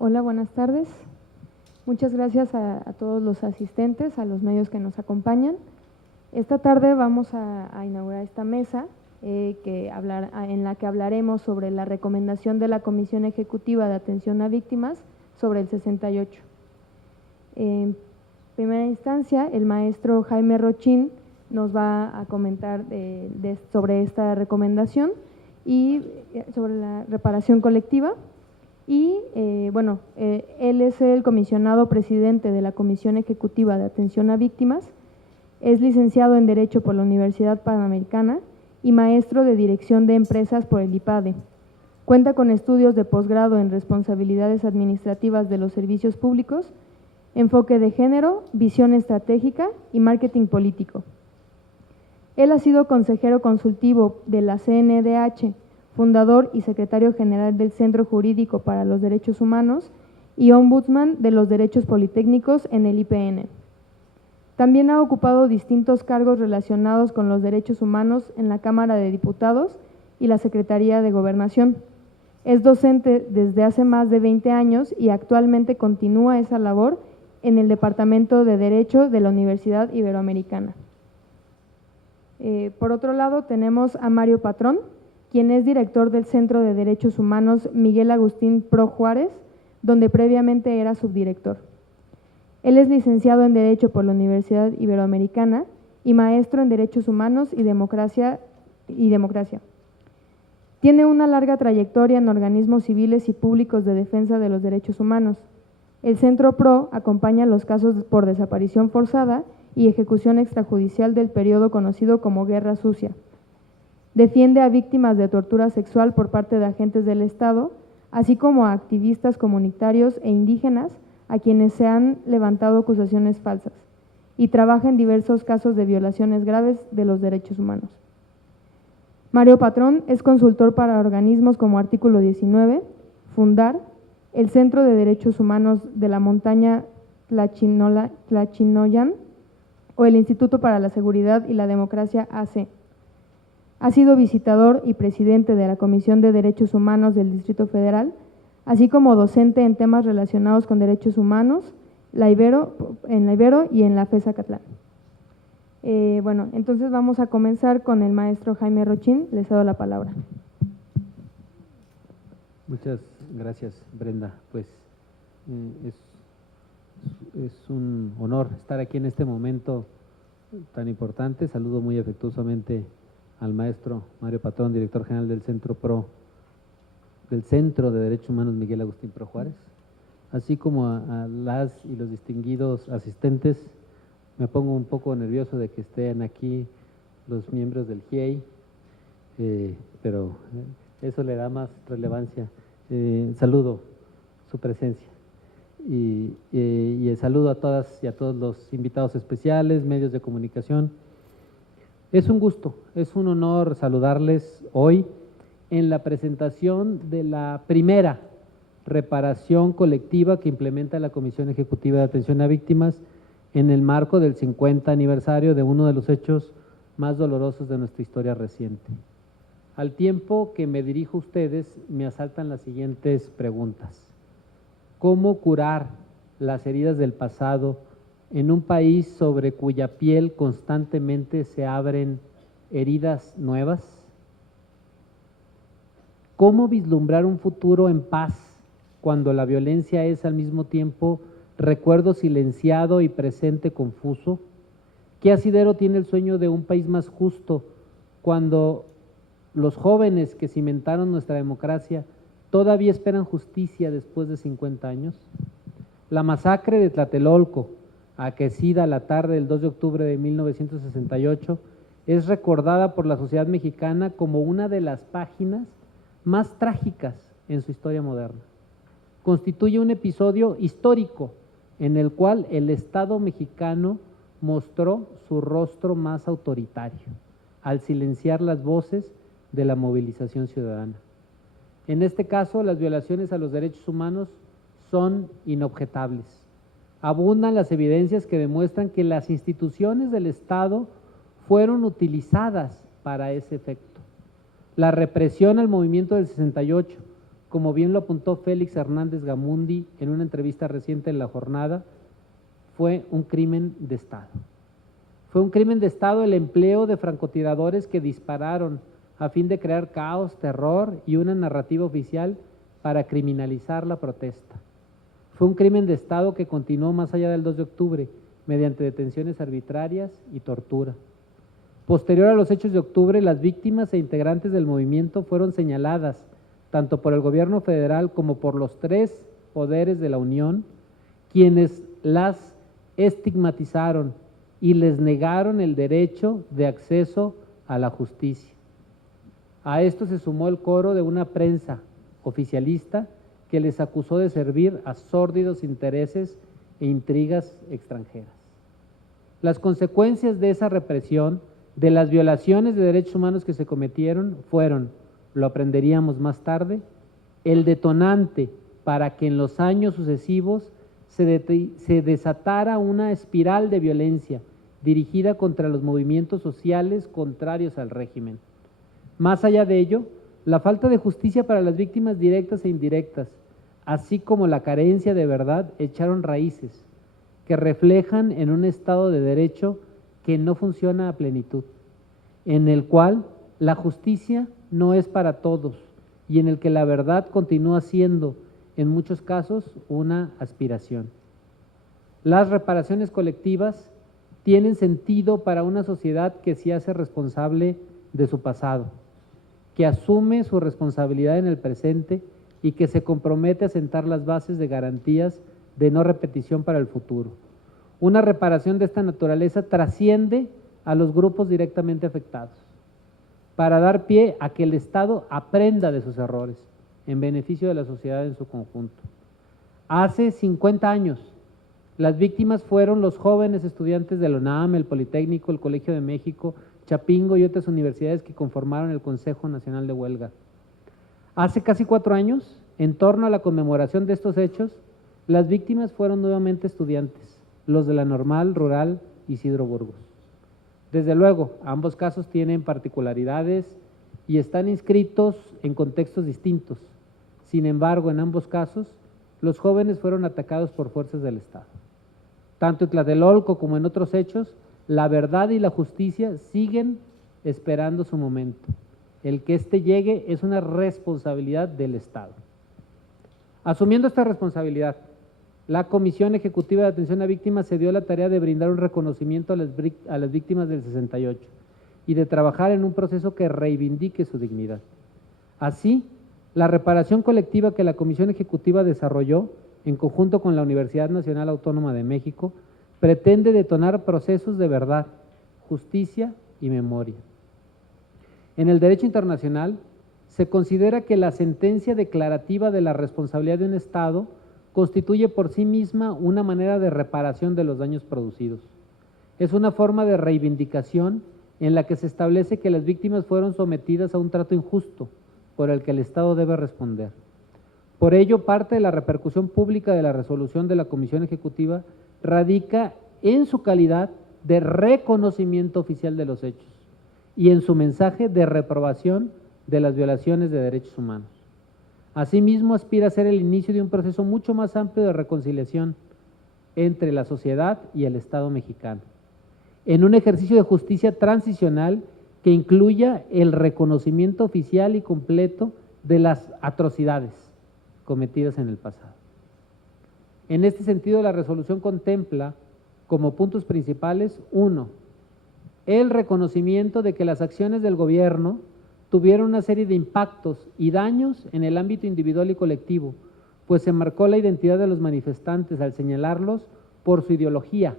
Hola, buenas tardes. Muchas gracias a todos los asistentes, a los medios que nos acompañan. Esta tarde vamos a inaugurar esta mesa en la que hablaremos sobre la recomendación de la Comisión Ejecutiva de Atención a Víctimas sobre el 68. En primera instancia, el maestro Jaime Rochín nos va a comentar sobre esta recomendación y sobre la reparación colectiva. Y él es el comisionado presidente de la Comisión Ejecutiva de Atención a Víctimas, es licenciado en Derecho por la Universidad Panamericana y maestro de Dirección de Empresas por el IPADE. Cuenta con estudios de posgrado en Responsabilidades Administrativas de los Servicios Públicos, Enfoque de Género, Visión Estratégica y Marketing Político. Él ha sido consejero consultivo de la CNDH, fundador y secretario general del Centro Jurídico para los Derechos Humanos y ombudsman de los derechos politécnicos en el IPN. También ha ocupado distintos cargos relacionados con los derechos humanos en la Cámara de Diputados y la Secretaría de Gobernación. Es docente desde hace más de 20 años y actualmente continúa esa labor en el Departamento de Derecho de la Universidad Iberoamericana. Por otro lado, tenemos a Mario Patrón, quien es director del Centro de Derechos Humanos Miguel Agustín Pro Juárez, donde previamente era subdirector. Él es licenciado en Derecho por la Universidad Iberoamericana y maestro en Derechos Humanos y Democracia. Tiene una larga trayectoria en organismos civiles y públicos de defensa de los derechos humanos. El Centro PRO acompaña los casos por desaparición forzada y ejecución extrajudicial del periodo conocido como Guerra Sucia. Defiende a víctimas de tortura sexual por parte de agentes del Estado, así como a activistas comunitarios e indígenas a quienes se han levantado acusaciones falsas, y trabaja en diversos casos de violaciones graves de los derechos humanos. Mario Patrón es consultor para organismos como Artículo 19, Fundar, el Centro de Derechos Humanos de la Montaña Tlachinoyan o el Instituto para la Seguridad y la Democracia AC. Ha sido visitador y presidente de la Comisión de Derechos Humanos del Distrito Federal, así como docente en temas relacionados con derechos humanos en la Ibero y en la FES Acatlán. Entonces vamos a comenzar con el maestro Jaime Rochín. Le cedo la palabra. Muchas gracias, Brenda. Pues es un honor estar aquí en este momento tan importante. Saludo muy afectuosamente al maestro Mario Patrón, director general del Centro de Derechos Humanos Miguel Agustín Pro Juárez, así como a las y los distinguidos asistentes. Me pongo un poco nervioso de que estén aquí los miembros del GIEI, pero eso le da más relevancia. Saludo su presencia y saludo a todas y a todos los invitados especiales, medios de comunicación. Es un gusto, es un honor saludarles hoy en la presentación de la primera reparación colectiva que implementa la Comisión Ejecutiva de Atención a Víctimas en el marco del 50 aniversario de uno de los hechos más dolorosos de nuestra historia reciente. Al tiempo que me dirijo a ustedes, me asaltan las siguientes preguntas. ¿Cómo curar las heridas del pasado en un país sobre cuya piel constantemente se abren heridas nuevas? ¿Cómo vislumbrar un futuro en paz cuando la violencia es al mismo tiempo recuerdo silenciado y presente confuso? ¿Qué asidero tiene el sueño de un país más justo cuando los jóvenes que cimentaron nuestra democracia todavía esperan justicia después de 50 años? La masacre de Tlatelolco, acaecida la tarde del 2 de octubre de 1968, es recordada por la sociedad mexicana como una de las páginas más trágicas en su historia moderna. Constituye un episodio histórico en el cual el Estado mexicano mostró su rostro más autoritario al silenciar las voces de la movilización ciudadana. En este caso, las violaciones a los derechos humanos son inobjetables. Abundan las evidencias que demuestran que las instituciones del Estado fueron utilizadas para ese efecto. La represión al movimiento del 68, como bien lo apuntó Félix Hernández Gamundi en una entrevista reciente en La Jornada, fue un crimen de Estado. Fue un crimen de Estado el empleo de francotiradores que dispararon a fin de crear caos, terror y una narrativa oficial para criminalizar la protesta. Fue un crimen de Estado que continuó más allá del 2 de octubre, mediante detenciones arbitrarias y tortura. Posterior a los hechos de octubre, las víctimas e integrantes del movimiento fueron señaladas, tanto por el gobierno federal como por los 3 poderes de la Unión, quienes las estigmatizaron y les negaron el derecho de acceso a la justicia. A esto se sumó el coro de una prensa oficialista que les acusó de servir a sórdidos intereses e intrigas extranjeras. Las consecuencias de esa represión, de las violaciones de derechos humanos que se cometieron, fueron, lo aprenderíamos más tarde, el detonante para que en los años sucesivos se desatara una espiral de violencia dirigida contra los movimientos sociales contrarios al régimen. Más allá de ello, la falta de justicia para las víctimas directas e indirectas, así como la carencia de verdad, echaron raíces que reflejan en un Estado de Derecho que no funciona a plenitud, en el cual la justicia no es para todos y en el que la verdad continúa siendo, en muchos casos, una aspiración. Las reparaciones colectivas tienen sentido para una sociedad que se hace responsable de su pasado, que asume su responsabilidad en el presente y que se compromete a sentar las bases de garantías de no repetición para el futuro. Una reparación de esta naturaleza trasciende a los grupos directamente afectados, para dar pie a que el Estado aprenda de sus errores, en beneficio de la sociedad en su conjunto. Hace 50 años, las víctimas fueron los jóvenes estudiantes de la UNAM, el Politécnico, el Colegio de México, Chapingo y otras universidades que conformaron el Consejo Nacional de Huelga. Hace casi 4 años, en torno a la conmemoración de estos hechos, las víctimas fueron nuevamente estudiantes, los de la Normal Rural Isidro Burgos. Desde luego, ambos casos tienen particularidades y están inscritos en contextos distintos. Sin embargo, en ambos casos, los jóvenes fueron atacados por fuerzas del Estado. Tanto en Tlatelolco como en otros hechos, la verdad y la justicia siguen esperando su momento. El que éste llegue es una responsabilidad del Estado. Asumiendo esta responsabilidad, la Comisión Ejecutiva de Atención a Víctimas se dio la tarea de brindar un reconocimiento a las víctimas del 68 y de trabajar en un proceso que reivindique su dignidad. Así, la reparación colectiva que la Comisión Ejecutiva desarrolló, en conjunto con la Universidad Nacional Autónoma de México, pretende detonar procesos de verdad, justicia y memoria. En el derecho internacional, se considera que la sentencia declarativa de la responsabilidad de un Estado constituye por sí misma una manera de reparación de los daños producidos. Es una forma de reivindicación en la que se establece que las víctimas fueron sometidas a un trato injusto por el que el Estado debe responder. Por ello, parte de la repercusión pública de la resolución de la Comisión Ejecutiva radica en su calidad de reconocimiento oficial de los hechos y en su mensaje de reprobación de las violaciones de derechos humanos. Asimismo, aspira a ser el inicio de un proceso mucho más amplio de reconciliación entre la sociedad y el Estado mexicano, en un ejercicio de justicia transicional que incluya el reconocimiento oficial y completo de las atrocidades cometidas en el pasado. En este sentido, la resolución contempla como puntos principales: 1, el reconocimiento de que las acciones del gobierno tuvieron una serie de impactos y daños en el ámbito individual y colectivo, pues se marcó la identidad de los manifestantes al señalarlos por su ideología,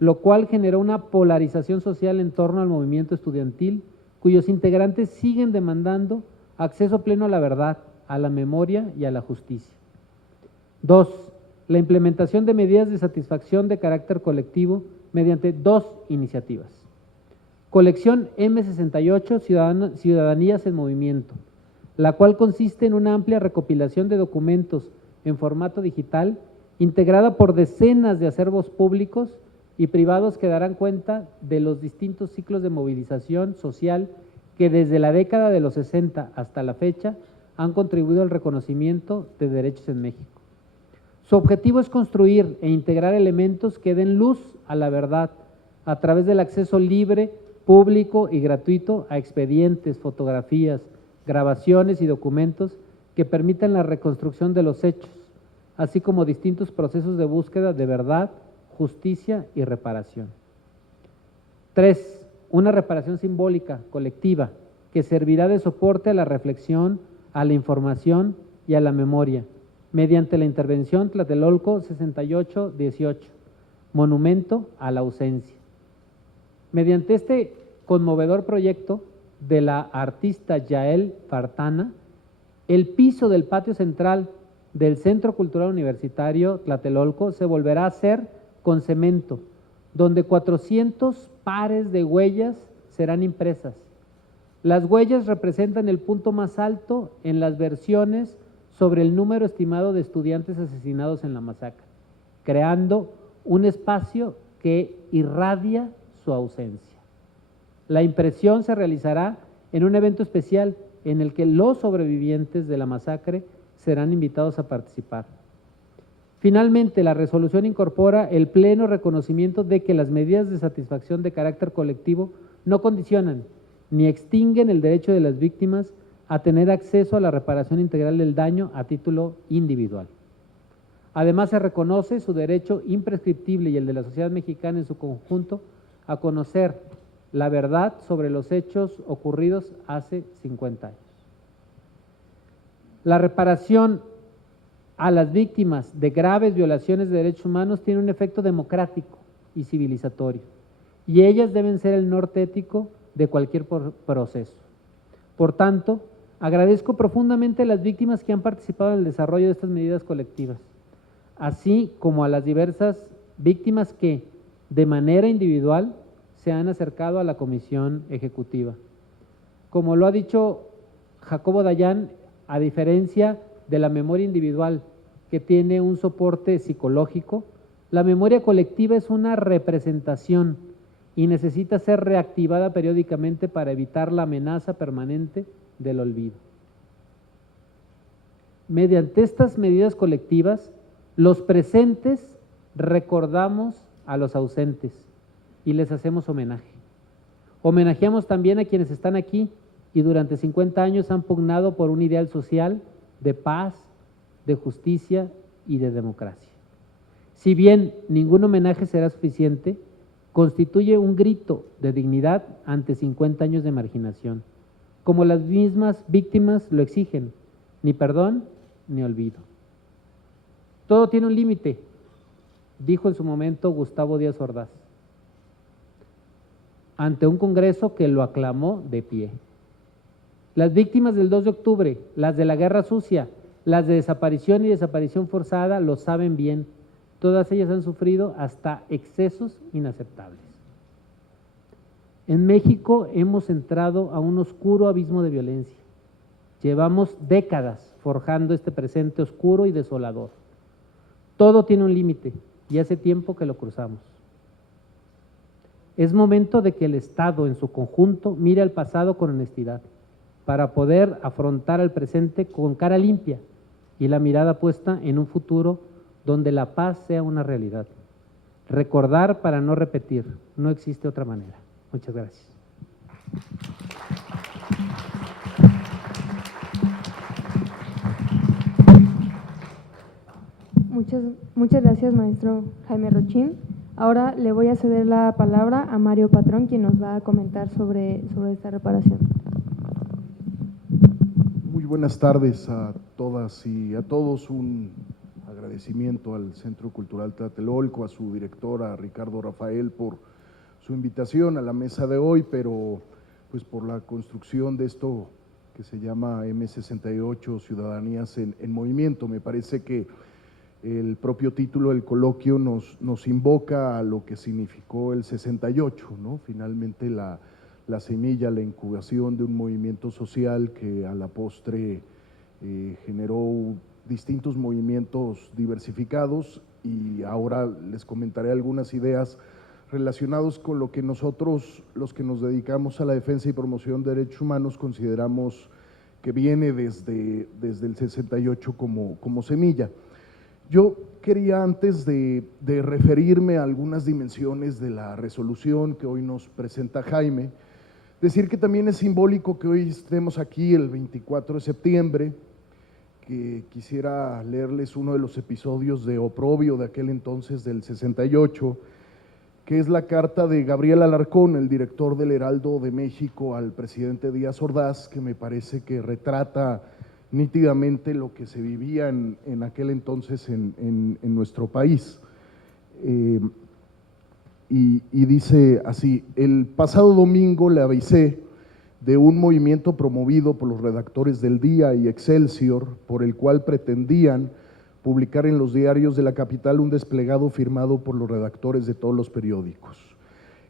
lo cual generó una polarización social en torno al movimiento estudiantil, cuyos integrantes siguen demandando acceso pleno a la verdad, a la memoria y a la justicia. 2, la implementación de medidas de satisfacción de carácter colectivo mediante 2 iniciativas. Colección M68, Ciudadanías en Movimiento, la cual consiste en una amplia recopilación de documentos en formato digital, integrada por decenas de acervos públicos y privados que darán cuenta de los distintos ciclos de movilización social que desde la década de los 60 hasta la fecha han contribuido al reconocimiento de derechos en México. Su objetivo es construir e integrar elementos que den luz a la verdad a través del acceso libre, público y gratuito a expedientes, fotografías, grabaciones y documentos que permitan la reconstrucción de los hechos, así como distintos procesos de búsqueda de verdad, justicia y reparación. 3. Una reparación simbólica, colectiva, que servirá de soporte a la reflexión, a la información y a la memoria, mediante la intervención Tlatelolco 6818, Monumento a la Ausencia. Mediante este conmovedor proyecto de la artista Yael Fartana, el piso del patio central del Centro Cultural Universitario Tlatelolco se volverá a hacer con cemento, donde 400 pares de huellas serán impresas. Las huellas representan el punto más alto en las versiones sobre el número estimado de estudiantes asesinados en la masacre, creando un espacio que irradia su ausencia. La impresión se realizará en un evento especial en el que los sobrevivientes de la masacre serán invitados a participar. Finalmente, la resolución incorpora el pleno reconocimiento de que las medidas de satisfacción de carácter colectivo no condicionan ni extinguen el derecho de las víctimas a tener acceso a la reparación integral del daño a título individual. Además, se reconoce su derecho imprescriptible y el de la sociedad mexicana en su conjunto a conocer la verdad sobre los hechos ocurridos hace 50 años. La reparación a las víctimas de graves violaciones de derechos humanos tiene un efecto democrático y civilizatorio, y ellas deben ser el norte ético de cualquier proceso. Por tanto, agradezco profundamente a las víctimas que han participado en el desarrollo de estas medidas colectivas, así como a las diversas víctimas que, de manera individual, se han acercado a la Comisión Ejecutiva. Como lo ha dicho Jacobo Dayan, a diferencia de la memoria individual, que tiene un soporte psicológico, la memoria colectiva es una representación y necesita ser reactivada periódicamente para evitar la amenaza permanente del olvido. Mediante estas medidas colectivas, los presentes recordamos a los ausentes y les hacemos homenaje. Homenajeamos también a quienes están aquí y durante 50 años han pugnado por un ideal social de paz, de justicia y de democracia. Si bien ningún homenaje será suficiente, constituye un grito de dignidad ante 50 años de marginación, como las mismas víctimas lo exigen, ni perdón ni olvido. Todo tiene un límite, dijo en su momento Gustavo Díaz Ordaz, ante un Congreso que lo aclamó de pie. Las víctimas del 2 de octubre, las de la Guerra Sucia, las de desaparición y desaparición forzada lo saben bien. Todas ellas han sufrido hasta excesos inaceptables. En México hemos entrado a un oscuro abismo de violencia. Llevamos décadas forjando este presente oscuro y desolador. Todo tiene un límite y hace tiempo que lo cruzamos. Es momento de que el Estado en su conjunto mire al pasado con honestidad para poder afrontar al presente con cara limpia y la mirada puesta en un futuro donde la paz sea una realidad. Recordar para no repetir, no existe otra manera. Muchas gracias. Muchas gracias, maestro Jaime Rochín. Ahora le voy a ceder la palabra a Mario Patrón, quien nos va a comentar sobre esta reparación. Muy buenas tardes a todas y a todos. Un agradecimiento al Centro Cultural Tlatelolco, a su directora Ricardo Rafael por su invitación a la mesa de hoy, pero pues por la construcción de esto que se llama M68, Ciudadanías en Movimiento. Me parece que el propio título del coloquio nos invoca a lo que significó el 68, ¿no? Finalmente la semilla, la incubación de un movimiento social que a la postre generó distintos movimientos diversificados, y ahora les comentaré algunas ideas relacionadas con lo que nosotros, los que nos dedicamos a la defensa y promoción de derechos humanos, consideramos que viene desde el 68 como semilla. Yo quería, antes de referirme a algunas dimensiones de la resolución que hoy nos presenta Jaime, decir que también es simbólico que hoy estemos aquí el 24 de septiembre, que quisiera leerles uno de los episodios de oprobio de aquel entonces del 68, que es la carta de Gabriel Alarcón, el director del Heraldo de México, al presidente Díaz Ordaz, que me parece que retrata nítidamente lo que se vivía en aquel entonces en nuestro país. Y dice así: el pasado domingo le avisé de un movimiento promovido por los redactores del Día y Excelsior, por el cual pretendían publicar en los diarios de la capital un desplegado firmado por los redactores de todos los periódicos.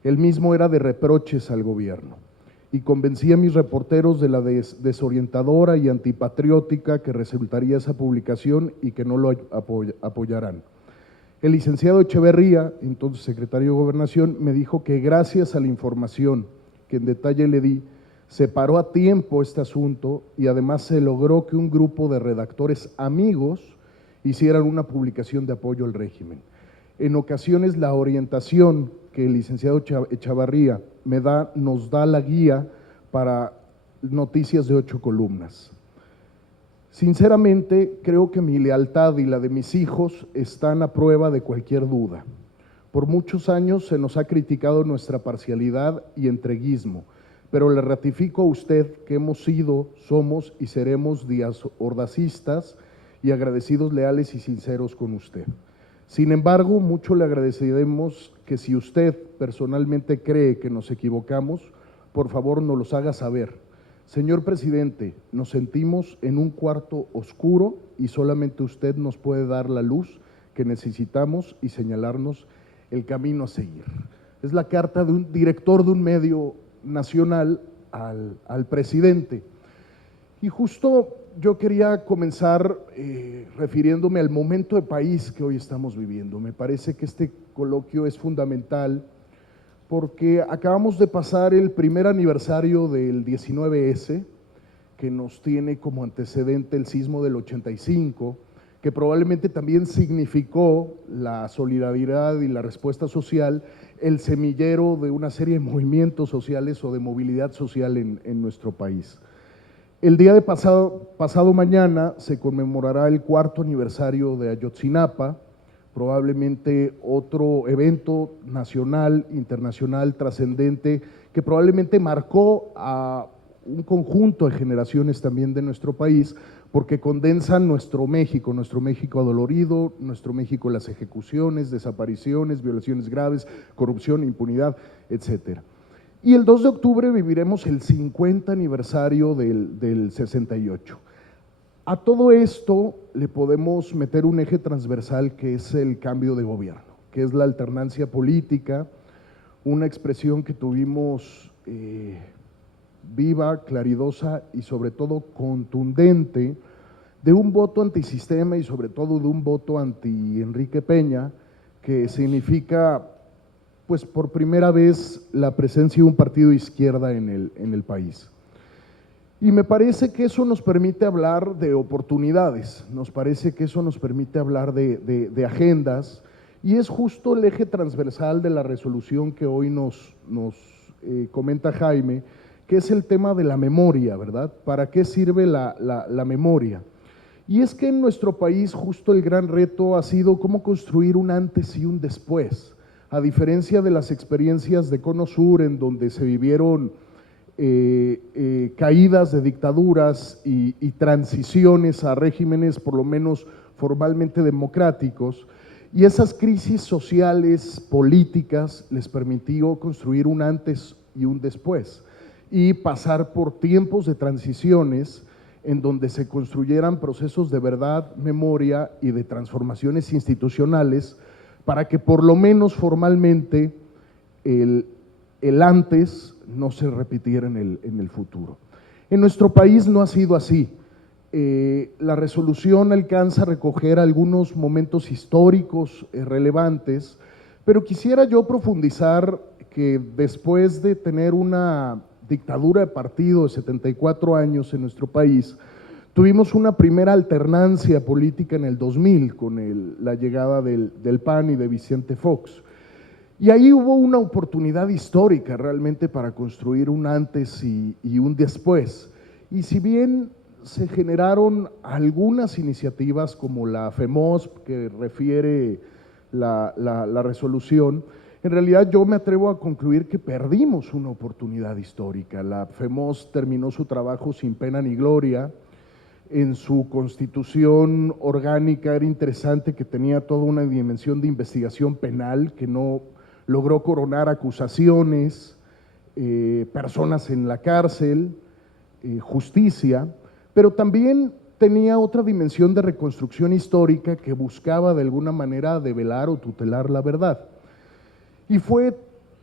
El mismo era de reproches al gobierno y convencí a mis reporteros de la desorientadora y antipatriótica que resultaría esa publicación y que no lo apoyarán. El licenciado Echeverría, entonces secretario de Gobernación, me dijo que gracias a la información que en detalle le di, se paró a tiempo este asunto y además se logró que un grupo de redactores amigos hicieran una publicación de apoyo al régimen. En ocasiones la orientación que el licenciado Echeverría nos da la guía para noticias de 8 columnas. Sinceramente, creo que mi lealtad y la de mis hijos están a prueba de cualquier duda. Por muchos años se nos ha criticado nuestra parcialidad y entreguismo, pero le ratifico a usted que hemos sido, somos y seremos díaz-ordacistas y agradecidos, leales y sinceros con usted. Sin embargo, mucho le agradeceremos que si usted personalmente cree que nos equivocamos, por favor nos los haga saber. Señor presidente, nos sentimos en un cuarto oscuro y solamente usted nos puede dar la luz que necesitamos y señalarnos el camino a seguir. Es la carta de un director de un medio nacional al presidente. Y justo yo quería comenzar refiriéndome al momento de país que hoy estamos viviendo. Me parece que este coloquio es fundamental porque acabamos de pasar el primer aniversario del 19S, que nos tiene como antecedente el sismo del 85, que probablemente también significó la solidaridad y la respuesta social, el semillero de una serie de movimientos sociales o de movilidad social en nuestro país. El día de pasado mañana se conmemorará el 4º aniversario de Ayotzinapa, probablemente otro evento nacional, internacional, trascendente, que probablemente marcó a un conjunto de generaciones también de nuestro país, porque condensan nuestro México adolorido, nuestro México, las ejecuciones, desapariciones, violaciones graves, corrupción, impunidad, etcétera. Y el 2 de octubre viviremos el 50 aniversario del 68. A todo esto le podemos meter un eje transversal que es el cambio de gobierno, que es la alternancia política, una expresión que tuvimos viva, claridosa y sobre todo contundente de un voto antisistema y sobre todo de un voto anti Enrique Peña, que significa pues por primera vez la presencia de un partido de izquierda en el país. Y me parece que eso nos permite hablar de oportunidades, nos parece que eso nos permite hablar de agendas, y es justo el eje transversal de la resolución que hoy nos comenta Jaime, que es el tema de la memoria, ¿verdad? ¿Para qué sirve la memoria? Y es que en nuestro país justo el gran reto ha sido cómo construir un antes y un después, a diferencia de las experiencias de Cono Sur, en donde se vivieron caídas de dictaduras y transiciones a regímenes por lo menos formalmente democráticos, y esas crisis sociales, políticas, les permitió construir un antes y un después, y pasar por tiempos de transiciones en donde se construyeran procesos de verdad, memoria y de transformaciones institucionales para que por lo menos formalmente el antes no se repitiera en el futuro. En nuestro país no ha sido así. La resolución alcanza a recoger algunos momentos históricos relevantes, pero quisiera yo profundizar que después de tener una dictadura de partido de 74 años en nuestro país, tuvimos una primera alternancia política en el 2000 con la llegada del PAN y de Vicente Fox. Y ahí hubo una oportunidad histórica realmente para construir un antes y un después. Y si bien se generaron algunas iniciativas como la FEMOSP que refiere la resolución, en realidad yo me atrevo a concluir que perdimos una oportunidad histórica. La FEMOSP terminó su trabajo sin pena ni gloria. En su constitución orgánica era interesante que tenía toda una dimensión de investigación penal que no logró coronar acusaciones, personas en la cárcel, justicia, pero también tenía otra dimensión de reconstrucción histórica que buscaba de alguna manera develar o tutelar la verdad. Y fue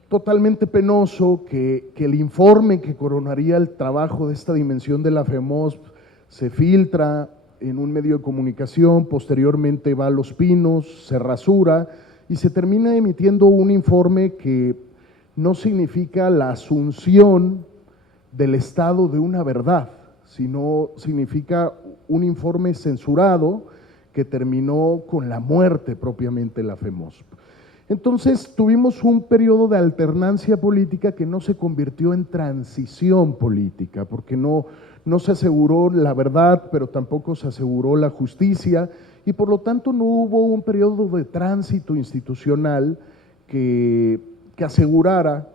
totalmente penoso que el informe que coronaría el trabajo de esta dimensión de la FEMOSP se filtra en un medio de comunicación, posteriormente va a Los Pinos, se rasura y se termina emitiendo un informe que no significa la asunción del estado de una verdad, sino significa un informe censurado que terminó con la muerte propiamente de la FEMOSP. Entonces tuvimos un periodo de alternancia política que no se convirtió en transición política, porque no se aseguró la verdad, pero tampoco se aseguró la justicia, y por lo tanto no hubo un periodo de tránsito institucional que asegurara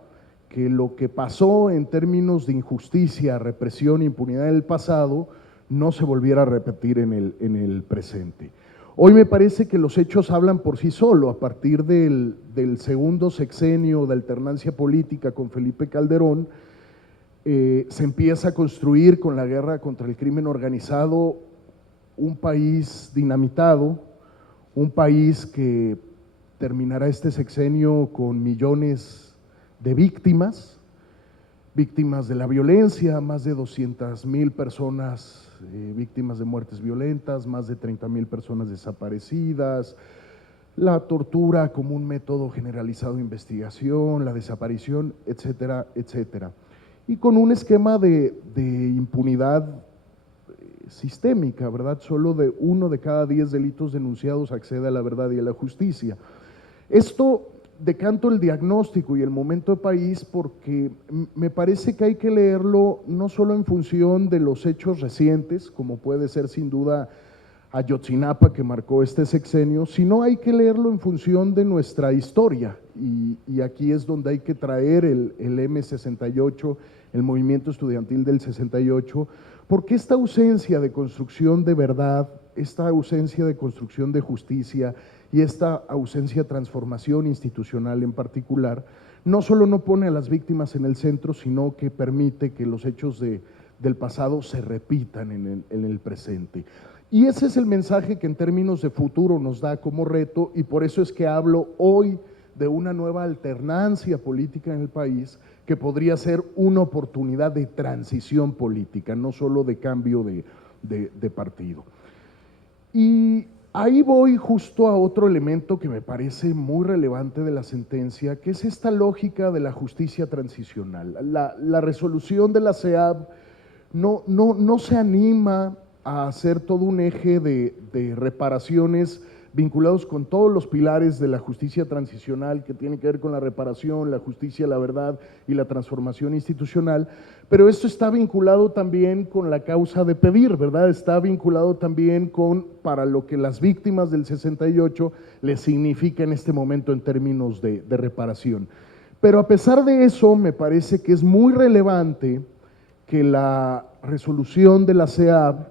que lo que pasó en términos de injusticia, represión e impunidad en el pasado no se volviera a repetir en el presente. Hoy me parece que los hechos hablan por sí solos. A partir del segundo sexenio de alternancia política con Felipe Calderón, se empieza a construir con la guerra contra el crimen organizado un país dinamitado, un país que terminará este sexenio con millones de víctimas de la violencia, más de 200,000 personas víctimas de muertes violentas, más de 30,000 personas desaparecidas, la tortura como un método generalizado de investigación, la desaparición, etcétera, etcétera. Y con un esquema de impunidad sistémica, ¿verdad? Solo de 1 de cada 10 delitos denunciados accede a la verdad y a la justicia. Esto decanto el diagnóstico y el momento de país porque me parece que hay que leerlo no solo en función de los hechos recientes, como puede ser sin duda Ayotzinapa que marcó este sexenio, sino hay que leerlo en función de nuestra historia y aquí es donde hay que traer el M68, el movimiento estudiantil del 68, porque esta ausencia de construcción de verdad, esta ausencia de construcción de justicia y esta ausencia de transformación institucional en particular, no solo no pone a las víctimas en el centro, sino que permite que los hechos del pasado se repitan en el presente. Y ese es el mensaje que en términos de futuro nos da como reto y por eso es que hablo hoy de una nueva alternancia política en el país que podría ser una oportunidad de transición política, no solo de cambio de partido. Y ahí voy justo a otro elemento que me parece muy relevante de la sentencia, que es esta lógica de la justicia transicional. La resolución de la CEAB no se anima a hacer todo un eje de reparaciones vinculados con todos los pilares de la justicia transicional que tiene que ver con la reparación, la justicia, la verdad y la transformación institucional, pero esto está vinculado también con la causa de pedir, ¿verdad? Está vinculado también para lo que las víctimas del 68 les significa en este momento en términos de reparación. Pero a pesar de eso, me parece que es muy relevante que la resolución de la CEAB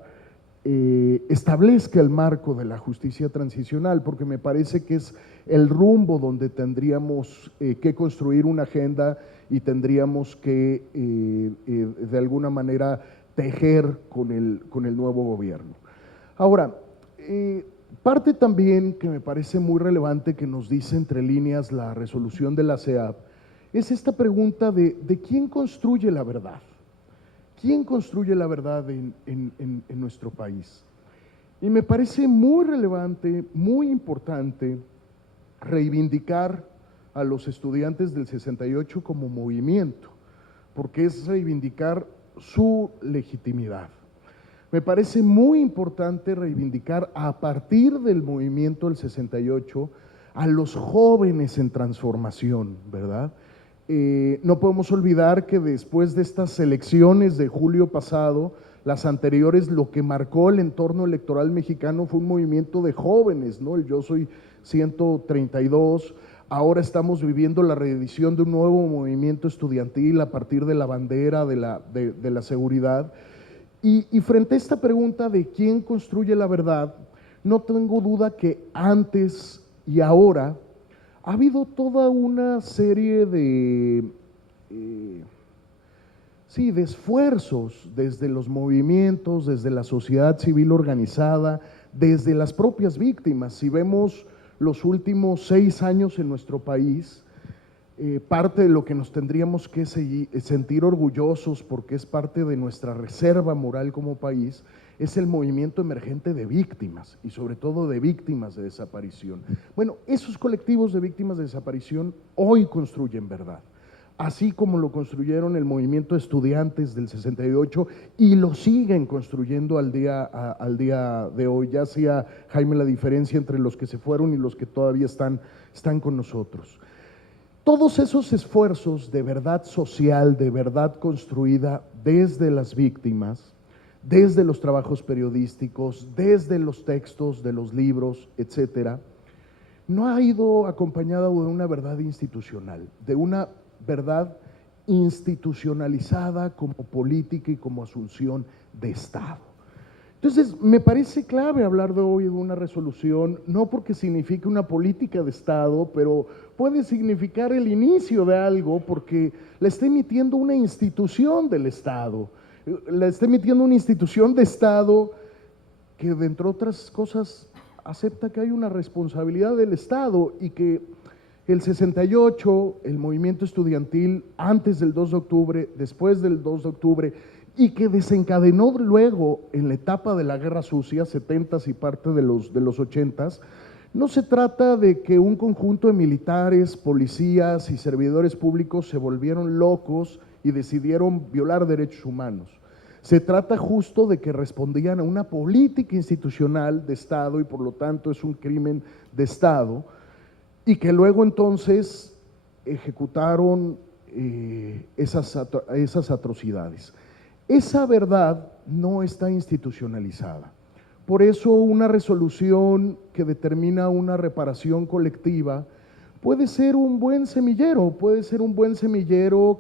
establezca el marco de la justicia transicional, porque me parece que es el rumbo donde tendríamos que construir una agenda y tendríamos que de alguna manera tejer con el nuevo gobierno. Ahora, parte también que me parece muy relevante que nos dice entre líneas la resolución de la CEAB es esta pregunta de quién construye la verdad. ¿Quién construye la verdad en nuestro país? Y me parece muy relevante, muy importante reivindicar a los estudiantes del 68 como movimiento, porque es reivindicar su legitimidad. Me parece muy importante reivindicar a partir del movimiento del 68 a los jóvenes en transformación, ¿verdad? No podemos olvidar que después de estas elecciones de julio pasado, las anteriores, lo que marcó el entorno electoral mexicano fue un movimiento de jóvenes, ¿no? El Yo Soy 132, ahora estamos viviendo la reedición de un nuevo movimiento estudiantil a partir de la bandera de la seguridad. Y frente a esta pregunta de quién construye la verdad, no tengo duda que antes y ahora ha habido toda una serie de esfuerzos desde los movimientos, desde la sociedad civil organizada, desde las propias víctimas. Si vemos los últimos 6 años en nuestro país, parte de lo que nos tendríamos que sentir orgullosos, porque es parte de nuestra reserva moral como país, es el movimiento emergente de víctimas, y sobre todo de víctimas de desaparición. Bueno, esos colectivos de víctimas de desaparición hoy construyen verdad, así como lo construyeron el movimiento de estudiantes del 68 y lo siguen construyendo al día de hoy, ya sea, Jaime, la diferencia entre los que se fueron y los que todavía están con nosotros. Todos esos esfuerzos de verdad social, de verdad construida desde las víctimas, desde los trabajos periodísticos, desde los textos de los libros, etcétera, no ha ido acompañada de una verdad institucional, de una verdad institucionalizada como política y como asunción de Estado. Entonces, me parece clave hablar de hoy de una resolución, no porque signifique una política de Estado, pero puede significar el inicio de algo, porque la está emitiendo una institución del Estado, la está emitiendo una institución de Estado que, de entre otras cosas, acepta que hay una responsabilidad del Estado y que el 68, el movimiento estudiantil, antes del 2 de octubre, después del 2 de octubre, y que desencadenó luego en la etapa de la Guerra Sucia, 70s y parte de los 80s, no se trata de que un conjunto de militares, policías y servidores públicos se volvieron locos y decidieron violar derechos humanos. Se trata justo de que respondían a una política institucional de Estado y por lo tanto es un crimen de Estado, y que luego entonces ejecutaron esas atrocidades. Esa verdad no está institucionalizada. Por eso una resolución que determina una reparación colectiva puede ser un buen semillero,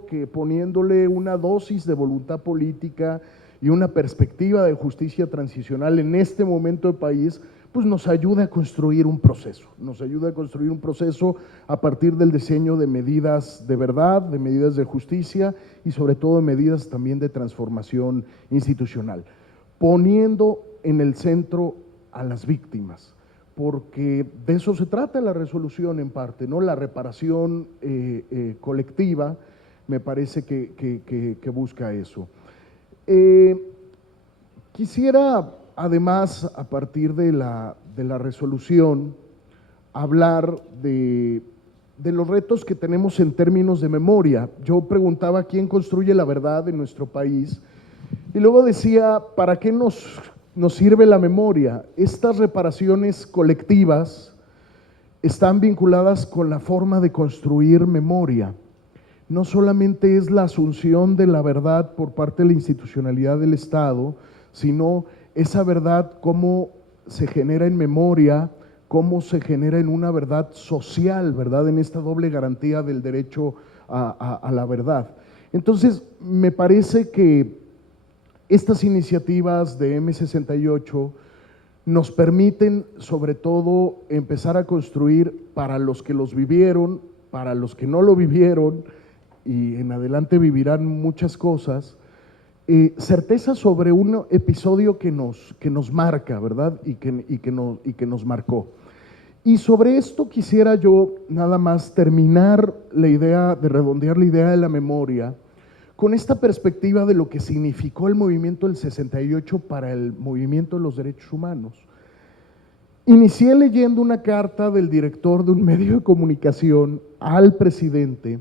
que poniéndole una dosis de voluntad política y una perspectiva de justicia transicional en este momento del país, pues nos ayuda a construir un proceso, a partir del diseño de medidas de verdad, de medidas de justicia y sobre todo de medidas también de transformación institucional, poniendo en el centro a las víctimas, porque de eso se trata la resolución en parte, ¿no? La reparación colectiva me parece que busca eso. Quisiera además, a partir de la resolución, hablar de los retos que tenemos en términos de memoria. Yo preguntaba quién construye la verdad en nuestro país y luego decía, ¿para qué nos sirve la memoria? Estas reparaciones colectivas están vinculadas con la forma de construir memoria. No solamente es la asunción de la verdad por parte de la institucionalidad del Estado, sino esa verdad, cómo se genera en memoria, cómo se genera en una verdad social, ¿verdad? En esta doble garantía del derecho a la verdad. Entonces, me parece que estas iniciativas de M68 nos permiten, sobre todo, empezar a construir para los que los vivieron, para los que no lo vivieron, y en adelante vivirán muchas cosas, certeza sobre un episodio que nos marca, ¿verdad? Y que nos marcó. Y sobre esto quisiera yo nada más terminar la idea, de redondear la idea de la memoria, con esta perspectiva de lo que significó el movimiento del 68 para el movimiento de los derechos humanos. Inicié leyendo una carta del director de un medio de comunicación al presidente,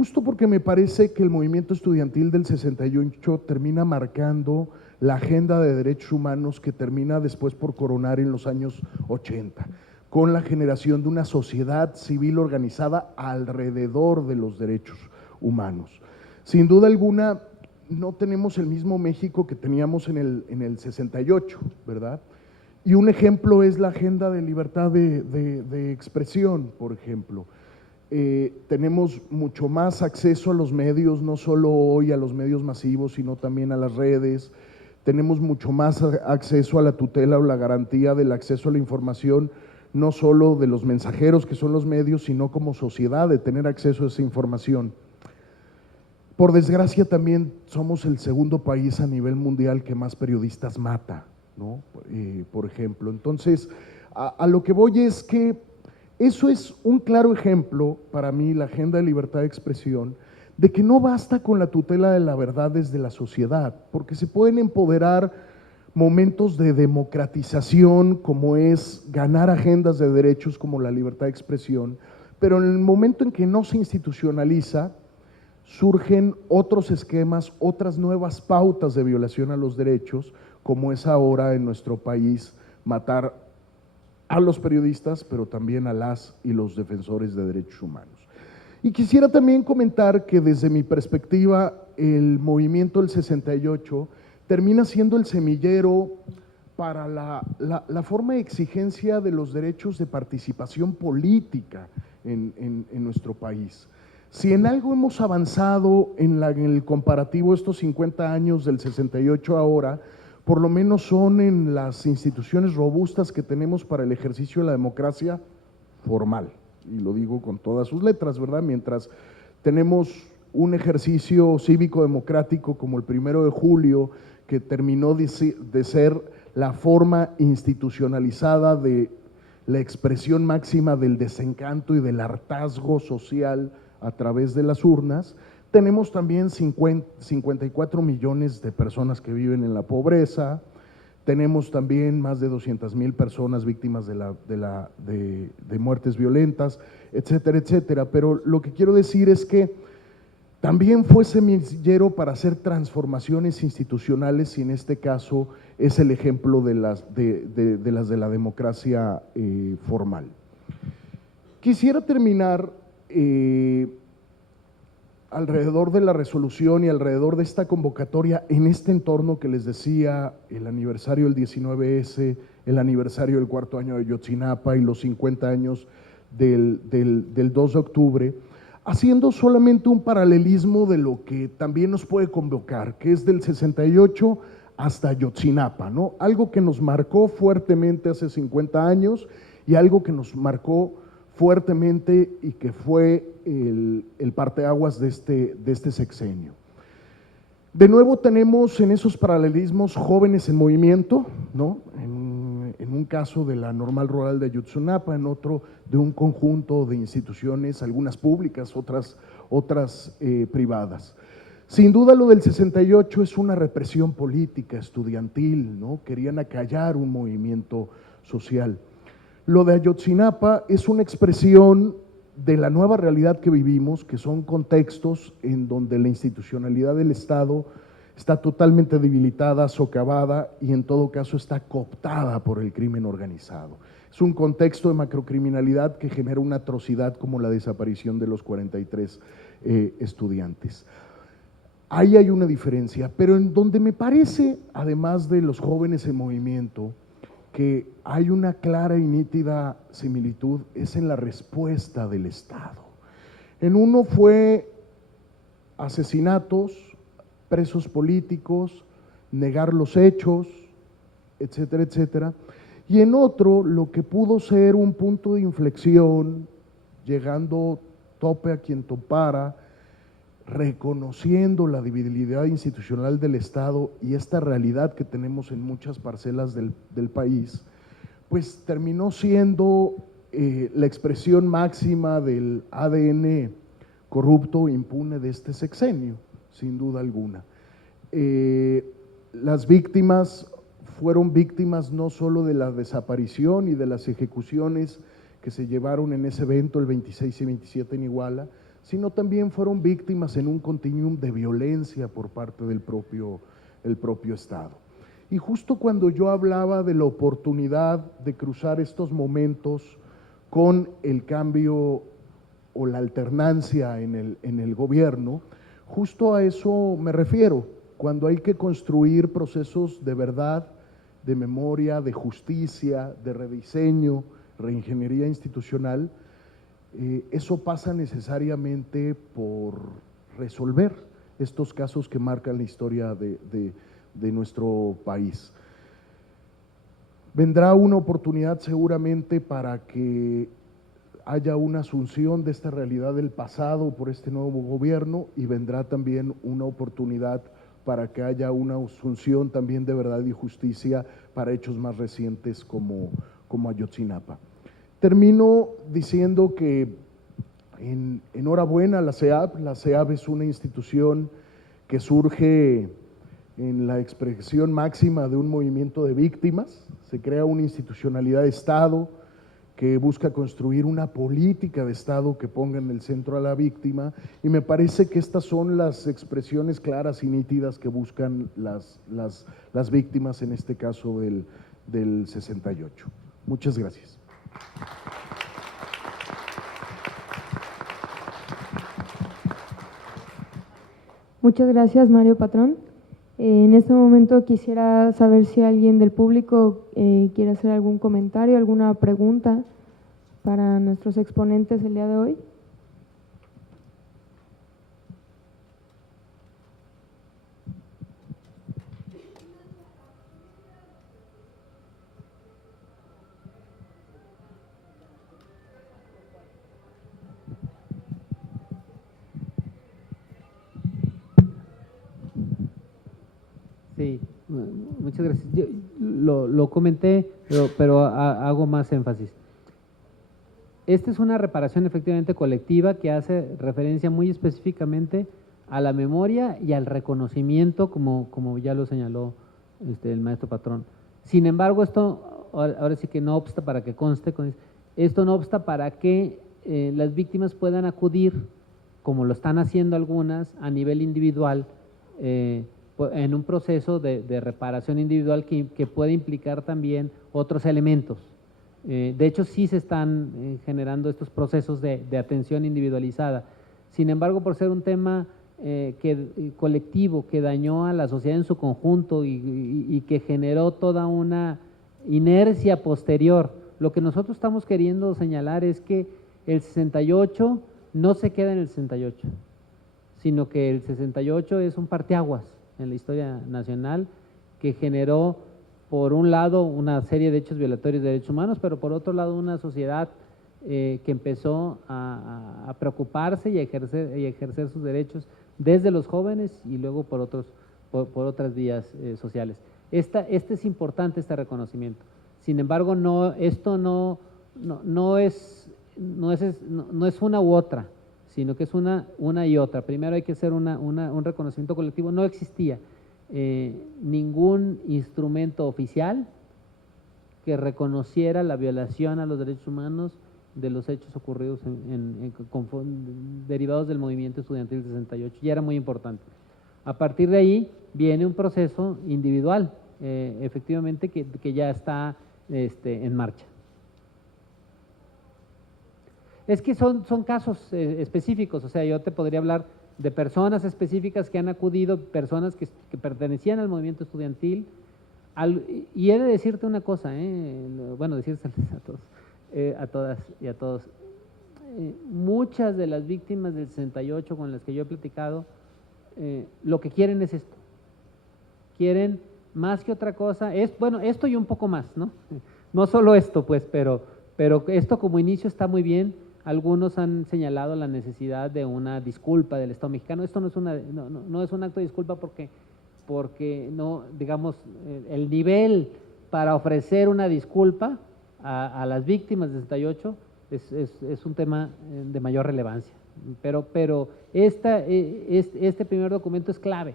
justo porque me parece que el movimiento estudiantil del 68 termina marcando la agenda de derechos humanos que termina después por coronar en los años 80, con la generación de una sociedad civil organizada alrededor de los derechos humanos. Sin duda alguna, no tenemos el mismo México que teníamos en el 68, ¿verdad? Y un ejemplo es la agenda de libertad de expresión, por ejemplo. Tenemos mucho más acceso a los medios, no solo hoy a los medios masivos, sino también a las redes. Tenemos mucho más acceso a la tutela o la garantía del acceso a la información, no solo de los mensajeros que son los medios, sino como sociedad de tener acceso a esa información. Por desgracia también somos el segundo país a nivel mundial que más periodistas mata, ¿no? Por ejemplo. Entonces, a lo que voy es que eso es un claro ejemplo para mí, la agenda de libertad de expresión, de que no basta con la tutela de la verdad desde la sociedad, porque se pueden empoderar momentos de democratización, como es ganar agendas de derechos como la libertad de expresión, pero en el momento en que no se institucionaliza, surgen otros esquemas, otras nuevas pautas de violación a los derechos, como es ahora en nuestro país matar a los periodistas, pero también a las y los defensores de derechos humanos. Y quisiera también comentar que desde mi perspectiva, el movimiento del 68 termina siendo el semillero para la forma de exigencia de los derechos de participación política en nuestro país. Si en algo hemos avanzado en el comparativo estos 50 años del 68 ahora, por lo menos son en las instituciones robustas que tenemos para el ejercicio de la democracia formal, y lo digo con todas sus letras, ¿verdad? Mientras tenemos un ejercicio cívico-democrático como el 1 de julio, que terminó de ser la forma institucionalizada de la expresión máxima del desencanto y del hartazgo social a través de las urnas, tenemos también 54 millones de personas que viven en la pobreza, tenemos también más de 200,000 personas víctimas de muertes violentas, etcétera, etcétera. Pero lo que quiero decir es que también fue semillero para hacer transformaciones institucionales, y en este caso es el ejemplo de las de la democracia formal. Quisiera terminar alrededor de la resolución y alrededor de esta convocatoria, en este entorno que les decía, el aniversario del 19S, el aniversario del 4º año de Ayotzinapa y los 50 años del 2 de octubre, haciendo solamente un paralelismo de lo que también nos puede convocar, que es del 68 hasta Ayotzinapa, ¿no? Algo que nos marcó fuertemente hace 50 años y algo que nos marcó fuertemente y que fue el parteaguas de este sexenio. De nuevo tenemos en esos paralelismos jóvenes en movimiento, ¿no? En un caso de la Normal Rural de Ayotzinapa, en otro de un conjunto de instituciones, algunas públicas, otras privadas. Sin duda lo del 68 es una represión política, estudiantil, ¿no? Querían acallar un movimiento social. Lo de Ayotzinapa es una expresión de la nueva realidad que vivimos, que son contextos en donde la institucionalidad del Estado está totalmente debilitada, socavada y en todo caso está cooptada por el crimen organizado. Es un contexto de macrocriminalidad que genera una atrocidad como la desaparición de los 43 estudiantes. Ahí hay una diferencia, pero en donde me parece, además de los jóvenes en movimiento, que hay una clara y nítida similitud es en la respuesta del Estado. En uno fue asesinatos, presos políticos, negar los hechos, etcétera, etcétera, y en otro lo que pudo ser un punto de inflexión, llegando tope a quien topara, reconociendo la debilidad institucional del Estado y esta realidad que tenemos en muchas parcelas del país, pues terminó siendo la expresión máxima del ADN corrupto e impune de este sexenio, sin duda alguna. Las víctimas fueron víctimas no solo de la desaparición y de las ejecuciones que se llevaron en ese evento el 26 y 27 en Iguala, sino también fueron víctimas en un continuum de violencia por parte del propio Estado. Y justo cuando yo hablaba de la oportunidad de cruzar estos momentos con el cambio o la alternancia en el gobierno, justo a eso me refiero, cuando hay que construir procesos de verdad, de memoria, de justicia, de rediseño, reingeniería institucional, eso pasa necesariamente por resolver estos casos que marcan la historia de nuestro país. Vendrá una oportunidad seguramente para que haya una asunción de esta realidad del pasado por este nuevo gobierno, y vendrá también una oportunidad para que haya una asunción también de verdad y justicia para hechos más recientes como Ayotzinapa. Termino diciendo que enhorabuena a la CEAP. La CEAP es una institución que surge en la expresión máxima de un movimiento de víctimas. Se crea una institucionalidad de Estado que busca construir una política de Estado que ponga en el centro a la víctima, y me parece que estas son las expresiones claras y nítidas que buscan las víctimas, en este caso del 68. Muchas gracias. Muchas gracias, Mario Patrón. En este momento quisiera saber si alguien del público quiere hacer algún comentario, alguna pregunta para nuestros exponentes el día de hoy. Sí, muchas gracias. Yo lo comenté, pero hago más énfasis. Esta es una reparación efectivamente colectiva que hace referencia muy específicamente a la memoria y al reconocimiento, como ya lo señaló el maestro Patrón. Sin embargo, esto ahora sí que no obsta para que conste, esto no obsta para que las víctimas puedan acudir, como lo están haciendo algunas, a nivel individual, en un proceso de reparación individual que puede implicar también otros elementos. De hecho, sí se están generando estos procesos de atención individualizada. Sin embargo, por ser un tema colectivo que dañó a la sociedad en su conjunto y que generó toda una inercia posterior, lo que nosotros estamos queriendo señalar es que el 68 no se queda en el 68, sino que el 68 es un parteaguas en la historia nacional que generó, por un lado, una serie de hechos violatorios de derechos humanos, pero por otro lado una sociedad que empezó a preocuparse y a ejercer sus derechos desde los jóvenes y luego por otras vías sociales. Este es importante, este reconocimiento. Sin embargo, esto no es una u otra, sino que es una y otra. Primero hay que hacer un reconocimiento colectivo. No existía ningún instrumento oficial que reconociera la violación a los derechos humanos de los hechos ocurridos derivados del movimiento estudiantil 68, y era muy importante. A partir de ahí viene un proceso individual, efectivamente, que ya está en marcha. Es que son casos específicos, o sea, yo te podría hablar de personas específicas que han acudido, personas que pertenecían al movimiento estudiantil, y he de decirte una cosa, bueno, decírseles a todas y a todos, muchas de las víctimas del 68 con las que yo he platicado, lo que quieren es esto, quieren más que otra cosa, bueno, esto y un poco más, ¿no? No solo esto, pues, pero esto como inicio está muy bien. Algunos han señalado la necesidad de una disculpa del Estado mexicano. Esto no es un acto de disculpa porque no, digamos, el nivel para ofrecer una disculpa a las víctimas del 68 es un tema de mayor relevancia. Pero este primer documento es clave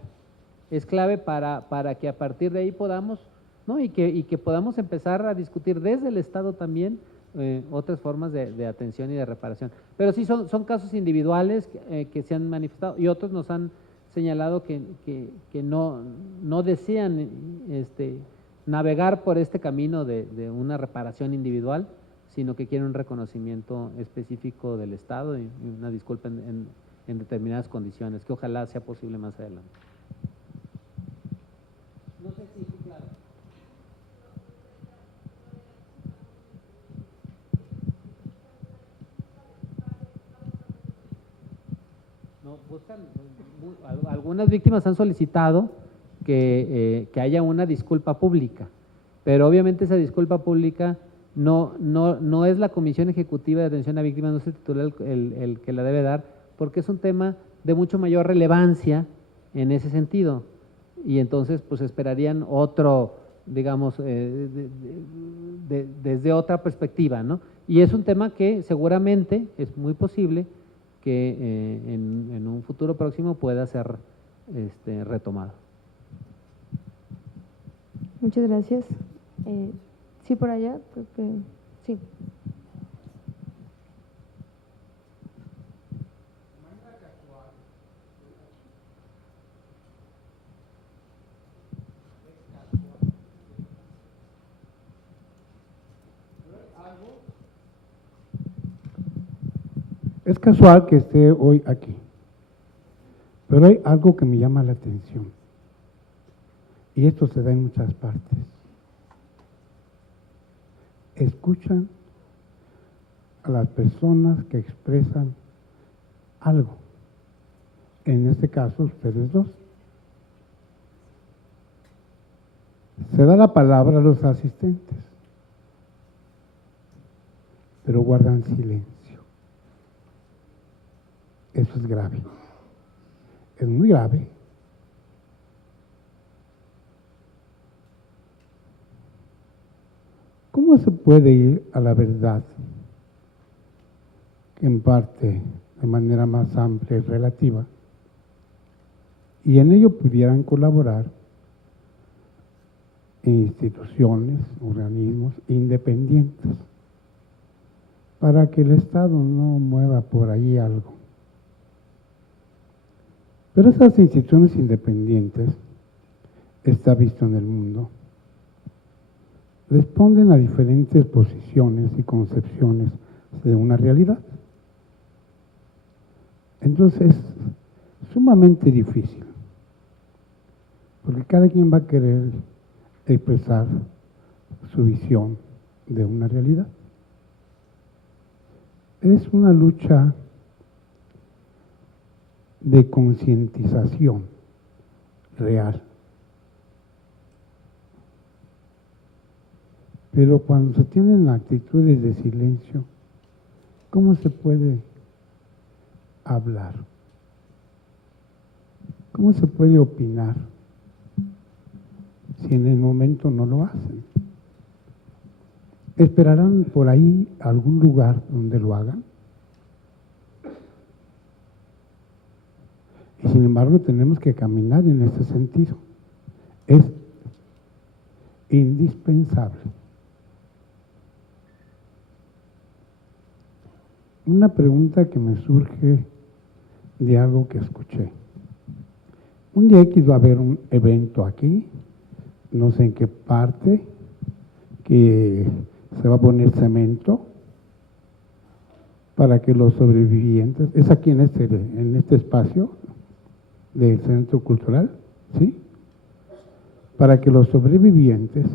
para que a partir de ahí podamos, ¿no? y que podamos empezar a discutir desde el Estado también otras formas de atención y de reparación. Pero sí son casos individuales que se han manifestado, y otros nos han señalado que no desean navegar por este camino de una reparación individual, sino que quieren un reconocimiento específico del Estado y una disculpa en determinadas condiciones, que ojalá sea posible más adelante. No sé si fue claro. No, buscan, algunas víctimas han solicitado que haya una disculpa pública, pero obviamente esa disculpa pública no es la Comisión Ejecutiva de Atención a Víctimas, no es el titular el que la debe dar, porque es un tema de mucho mayor relevancia en ese sentido, y entonces pues esperarían otro, digamos, desde otra perspectiva, ¿no? Y es un tema que seguramente es muy posible que en un futuro próximo pueda ser retomado. Muchas gracias. Sí, por allá, creo que sí. Es casual que esté hoy aquí, pero hay algo que me llama la atención, y esto se da en muchas partes. Escuchan a las personas que expresan algo, en este caso ustedes dos. Se da la palabra a los asistentes, pero guardan silencio. Eso es grave, es muy grave. ¿Cómo se puede ir a la verdad, que en parte, de manera más amplia y relativa, y en ello pudieran colaborar instituciones, organismos independientes, para que el Estado no mueva por ahí algo? Pero esas instituciones independientes, está visto en el mundo, responden a diferentes posiciones y concepciones de una realidad. Entonces es sumamente difícil, porque cada quien va a querer expresar su visión de una realidad. Es una lucha de concientización real. Pero cuando se tienen actitudes de silencio, ¿cómo se puede hablar? ¿Cómo se puede opinar si en el momento no lo hacen? ¿Esperarán por ahí algún lugar donde lo hagan? Y sin embargo tenemos que caminar en ese sentido. Es indispensable. Una pregunta que me surge de algo que escuché. Un día X va a haber un evento aquí, no sé en qué parte, que se va a poner cemento para que los sobrevivientes, es aquí en este espacio del Centro Cultural, ¿sí? Para que los sobrevivientes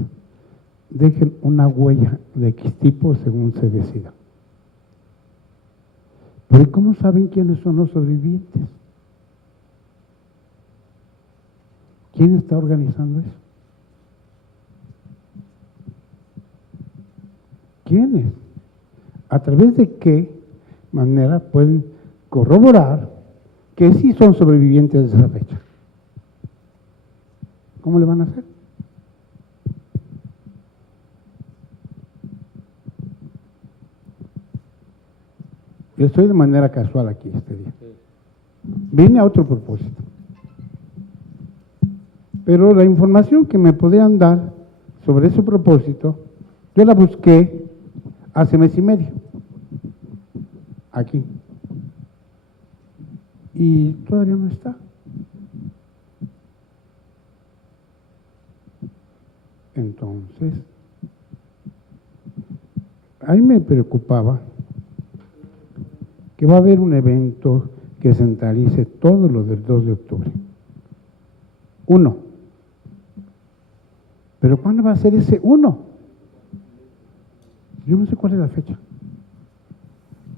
dejen una huella de X tipo según se decida. Pero ¿cómo saben quiénes son los sobrevivientes? ¿Quién está organizando eso? ¿Quiénes? ¿A través de qué manera pueden corroborar que sí son sobrevivientes de esa fecha? ¿Cómo le van a hacer? Yo estoy de manera casual aquí este día. Vine a otro propósito. Pero la información que me podían dar sobre ese propósito, yo la busqué hace mes y medio, aquí. Y todavía no está. Entonces, ahí me preocupaba que va a haber un evento que centralice todo lo del 2 de octubre. Uno. Pero ¿cuándo va a ser ese uno? Yo no sé cuál es la fecha.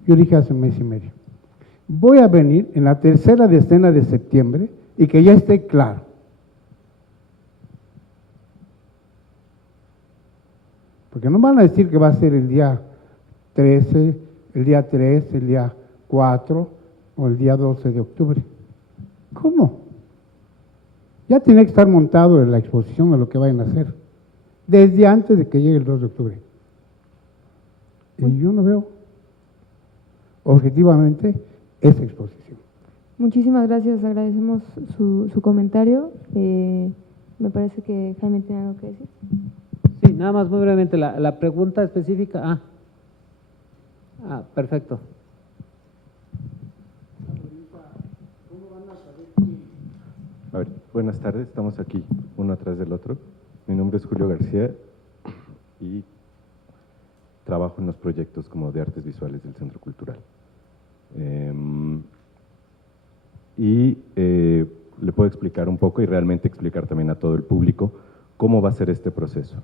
Yo dije hace mes y medio. Voy a venir en la tercera decena de septiembre y que ya esté claro. Porque no van a decir que va a ser el día 13, el día 3, el día 4 o el día 12 de octubre. ¿Cómo? Ya tiene que estar montado en la exposición de lo que vayan a hacer, desde antes de que llegue el 2 de octubre. Y yo no veo objetivamente esa exposición. Muchísimas gracias, agradecemos su comentario. Me parece que Jaime tiene algo que decir. Sí, nada más muy brevemente, la pregunta específica. Perfecto. A ver, buenas tardes, estamos aquí uno atrás del otro. Mi nombre es Julio García y trabajo en los proyectos como de artes visuales del Centro Cultural. Le puedo explicar un poco y realmente explicar también a todo el público cómo va a ser este proceso.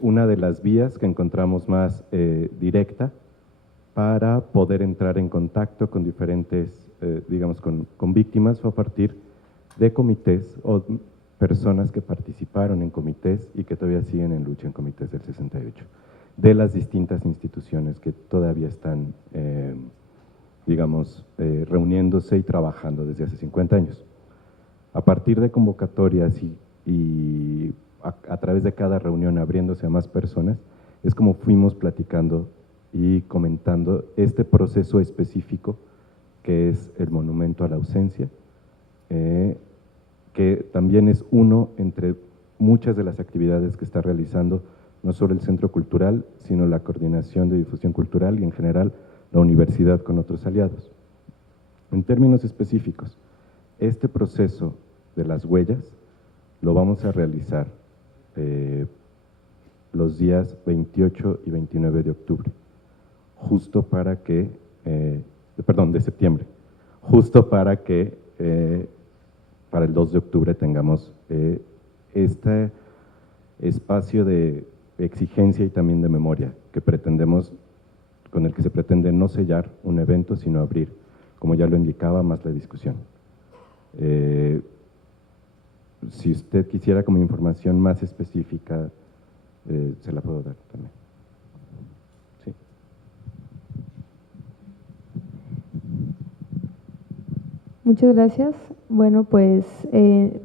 Una de las vías que encontramos más directa para poder entrar en contacto con diferentes, digamos, con víctimas fue a partir de comités o personas que participaron en comités y que todavía siguen en lucha en comités del 68, de las distintas instituciones que todavía están, digamos, reuniéndose y trabajando desde hace 50 años. A partir de convocatorias y a través de cada reunión abriéndose a más personas, es como fuimos platicando y comentando este proceso específico que es el monumento a la ausencia, que también es uno entre muchas de las actividades que está realizando no solo el Centro Cultural, sino la Coordinación de Difusión Cultural y en general la universidad con otros aliados. En términos específicos, este proceso de las huellas lo vamos a realizar los días 28 y 29 de octubre, justo para que, de septiembre, justo para que para el 2 de octubre tengamos este espacio de exigencia y también de memoria que pretendemos, con el que se pretende no sellar un evento, sino abrir, como ya lo indicaba, más la discusión. Si usted quisiera como información más específica, se la puedo dar también. Sí. Muchas gracias. Bueno, pues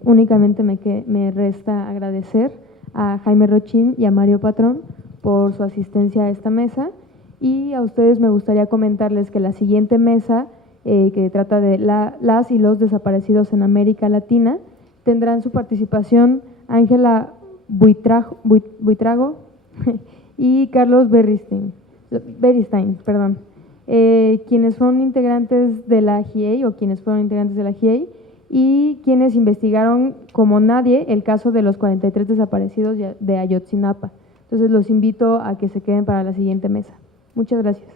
únicamente me resta agradecer a Jaime Rochín y a Mario Patrón por su asistencia a esta mesa, y a ustedes me gustaría comentarles que la siguiente mesa, que trata de las y los desaparecidos en América Latina, tendrán su participación Ángela Buitrago y Carlos Beristain, quienes son integrantes de la GIEI o quienes fueron integrantes de la GIEI y quienes investigaron como nadie el caso de los 43 desaparecidos de Ayotzinapa. Entonces los invito a que se queden para la siguiente mesa. Muchas gracias.